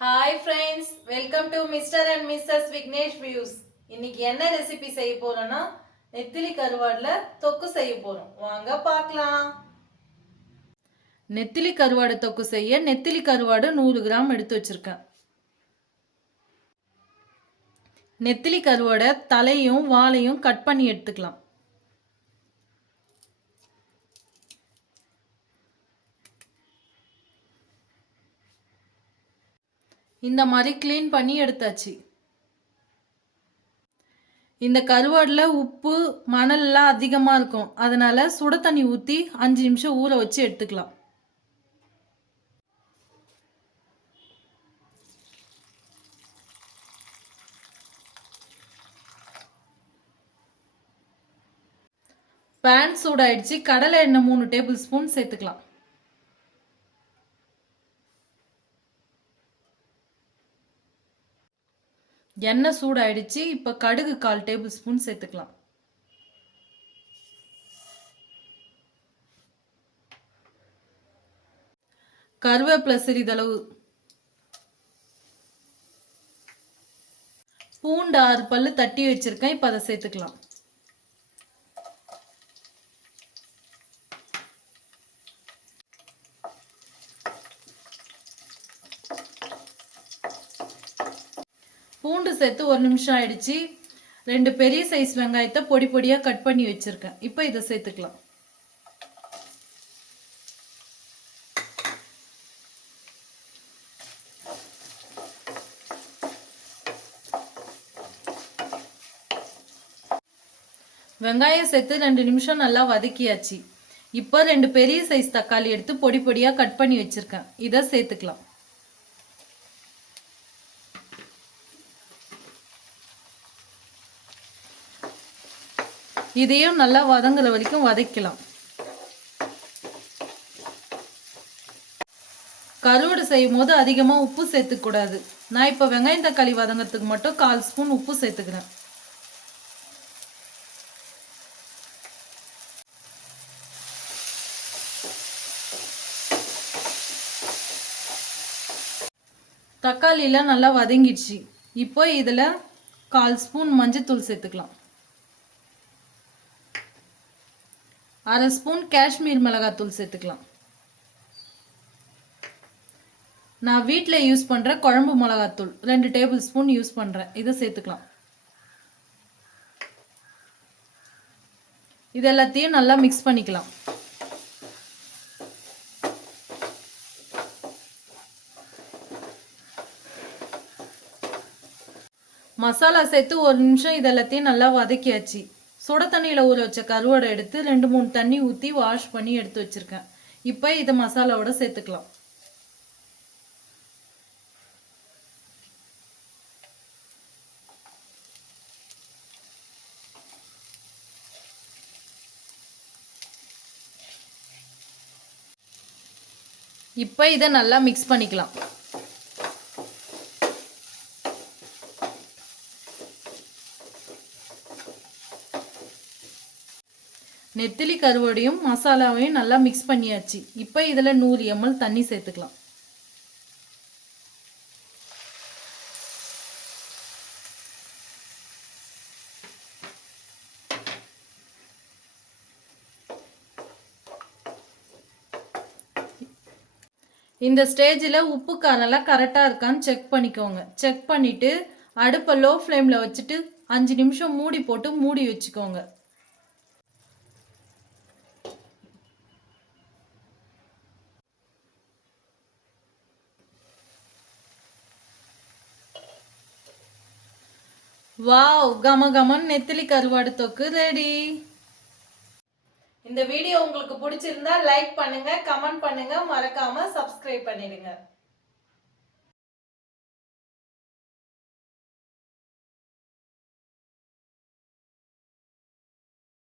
Hi friends welcome to Mr and Mrs Vignesh views இன்னைக்கு என்ன recipe செய்ய போறோம்னா நெத்திலி கருவாடில் தொக்கு செய்ய போறோம். வாங்க பார்க்கலாம். நெத்திலி கருவாடு தொக்கு செய்ய நெத்திலி கருவாடு நூறு கிராம் எடுத்து வச்சிருக்கேன். நெத்திலி கருவாடை தலையும் வாழையும் கட் பண்ணி எடுத்துக்கலாம். இந்த மாதிரி க்ளீன் பண்ணி எடுத்தாச்சு. இந்த கருவாடில் உப்பு மணல்லாம் அதிகமாக இருக்கும். அதனால் சுட தண்ணி ஊற்றி அஞ்சு நிமிஷம் ஊற வச்சு எடுத்துக்கலாம். பேன் சூடாயிடுச்சு. கடலை எண்ணெய் மூணு டேபிள் ஸ்பூன் சேர்த்துக்கலாம். எண்ணெய் சூடாயிடுச்சு. இப்போ கடுகு கால் டேபிள் ஸ்பூன் சேர்த்துக்கலாம். கருவேப்பிலை சிறிதளவு. பூண்டு ஆறு பல்லு தட்டி வச்சிருக்கேன். இப்போ அதை சேர்த்துக்கலாம். பூண்டு சேர்த்து ஒரு நிமிஷம் ஆயிடுச்சு. ரெண்டு பெரிய சைஸ் வெங்காயத்தை பொடி பொடியாக கட் பண்ணி வச்சுருக்கேன். இப்போ இதை சேர்த்துக்கலாம். வெங்காயம் சேர்த்து ரெண்டு நிமிஷம் நல்லா வதக்கியாச்சு. இப்போ ரெண்டு பெரிய சைஸ் தக்காளி எடுத்து பொடி பொடியாக கட் பண்ணி வச்சுருக்கேன். இதை சேர்த்துக்கலாம். இதையும் நல்லா வதங்குற வரைக்கும் வதக்கலாம். கருவாடு செய்யும் போது அதிகமாக உப்பு சேர்த்துக்கூடாது நான் இப்போ வெங்காயம் தக்காளி வதங்கிறதுக்கு மட்டும் கால் ஸ்பூன் உப்பு சேர்த்துக்கிறேன். தக்காளிலாம் நல்லா வதங்கிடுச்சு. இப்போ இதில் கால் ஸ்பூன் மஞ்சத்தூள் சேர்த்துக்கலாம். அரை ஸ்பூன் காஷ்மீர் மிளகாத்தூள் சேர்த்துக்கலாம். நான் வீட்டில் யூஸ் பண்ணுற குழம்பு மிளகாத்தூள் ரெண்டு டேபிள் ஸ்பூன் யூஸ் பண்ணுறேன் இதை சேர்த்துக்கலாம். இது எல்லாத்தையும் நல்லா மிக்ஸ் பண்ணிக்கலாம். மசாலா சேர்த்து ஒரு நிமிஷம் இது எல்லாத்தையும் நல்லா வதக்கியாச்சு. சுட தண்ணியில் ஊற வச்ச கருவாடை எடுத்து ரெண்டு மூணு தண்ணி ஊற்றி வாஷ் பண்ணி எடுத்து வச்சுருக்கேன். இப்போ இதை மசாலாவோட சேர்த்துக்கலாம். இப்போ இதை நல்லா மிக்ஸ் பண்ணிக்கலாம். நெத்திலி கருவாடையும் மசாலாவையும் நல்லா மிக்ஸ் பண்ணியாச்சு. இப்போ இதில் நூறு எம்எல் தண்ணி சேர்த்துக்கலாம். இந்த ஸ்டேஜில் உப்பு காரெல்லாம் கரெக்டாக இருக்கான்னு செக் பண்ணிக்கோங்க. செக் பண்ணிவிட்டு அடுப்பை லோ ஃப்ளேமில் வச்சுட்டு அஞ்சு நிமிஷம் மூடி போட்டு மூடி வச்சுக்கோங்க. வாவ் கம கமன் நெத்திலி கருவாடு தொக்கு ரெடி இந்த வீடியோ உங்களுக்கு பிடிச்சிருந்தா லைக் பண்ணுங்க கமெண்ட் பண்ணுங்க மறக்காம சப்ஸ்கிரைப் பண்ணிடுங்க.